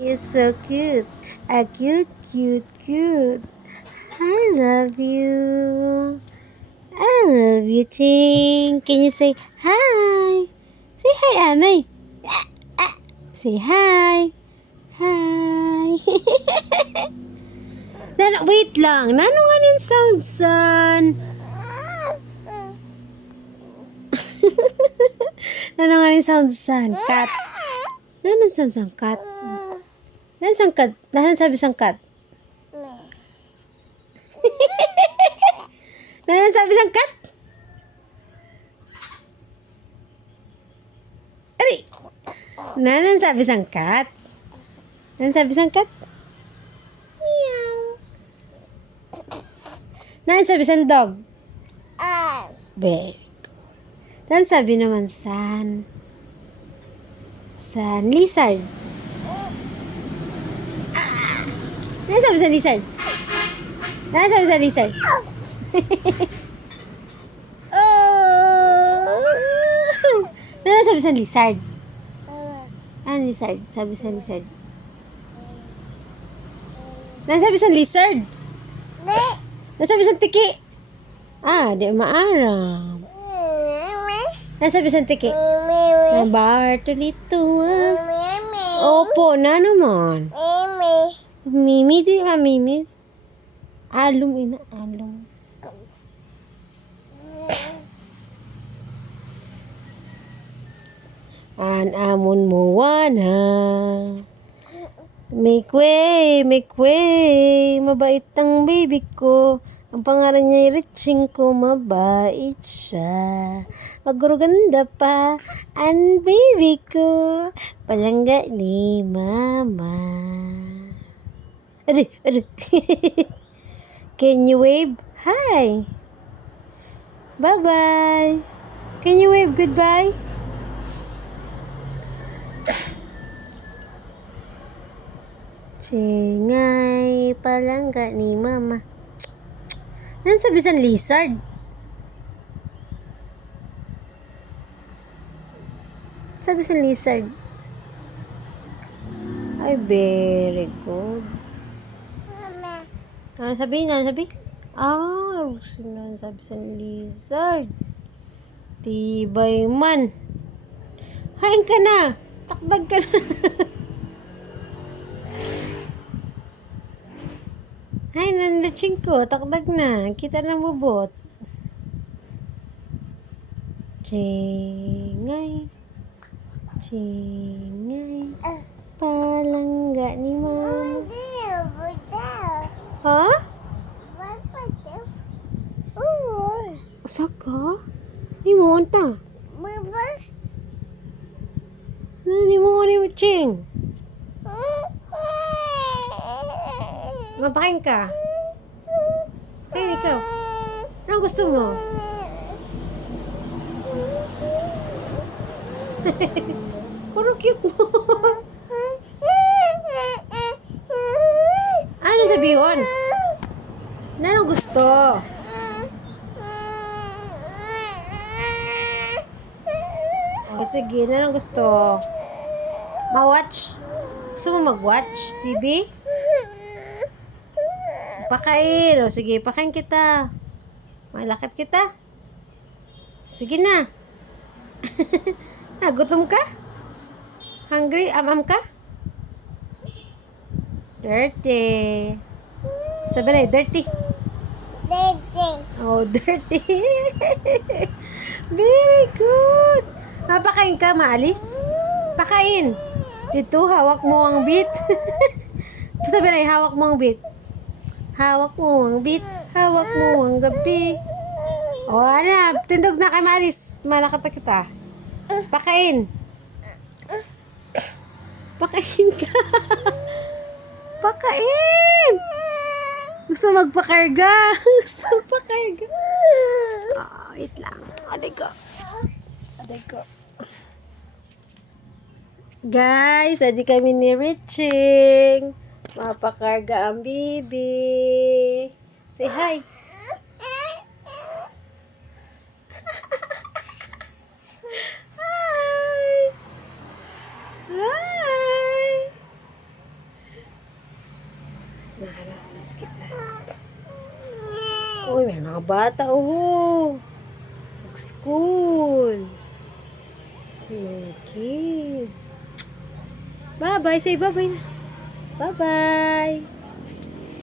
You're so cute. Cute, cute, cute. I love you. I love you, Ching. Can you say hi? Say hi, Anay. Say hi. Hi. Wait lang. Nano nga yung sound, son? Nano nga yung sound, son? Cat. Nano sound, son? Cat. Nano sound, cat? Nano sabi sang cat? Nano sabi sang cat? Ari. Nano sabi sang cat? Nano sabi sang cat? Meow. Nano sabi sang dog? Very good. Nano sabi naman san? San lizard? Nano sabi sa lizard? Nano sabi sa lizard? Nano sabi sa lizard? Ano lizard? Sabi sa lizard? Nano sabi sa lizard? Nano sabi sa tiki? Di maaram. Nano sabi sa tiki? Bartolituas. Opo, na naman. Mimi, di ba Mimi? Alum, ina, alum. Amon mo wana. Make way, mabait ang baby ko. Ang pangalan niya Riching ko, mabait siya. Maguruganda pa ang baby ko. Palangga ni mama. Adi. Can you wave? Hi. Bye-bye. Can you wave goodbye? Singay, palangga ni mama. Ano sabi sa lizard? Sabi sa lizard. Ay, very good. Ano sabi? Sino sabi sa lizard? Tibay man. Hain ka na. Takdag ka na. Hay, nanlaching ko. Takdag na. Kita na bubot. Chingay. Palangga ni mama. Ha? Saka? Ni mo unta? Ni mo ni Ching? Mapakain ka? Kaya ikaw? Ano gusto mo? Puro cute mo. Ano sabihin? Ano gusto? Sige, ano gusto? Ma-watch? Gusto mo mag-watch TV? Pakain. Sige, pakain kita. Malakad kita. Sige na. Gutom ka? Hungry? Amam ka? Dirty. Sabi na, dirty. Oh, dirty. Very good. Pakain ka, maalis? Pakain. Dito, hawak mo ang bit. Sabi na, hawak mo ang bit. Hawak mo ang bit. Hawak mo ang gabi. Ano, tindog na kay Maris. Malakata kita. Pakain. Pakain ka. Pakain. Gusto magpakarga. Gusto magpakarga. Wait lang. Aday ko. Guys, adi kami ni Riching. Mapakarga ang bibi. Say hi. Hi. Skip na. Uy, may mga bata, oh. School. Yung kids. Bye-bye. Say bye-bye na. Bye-bye.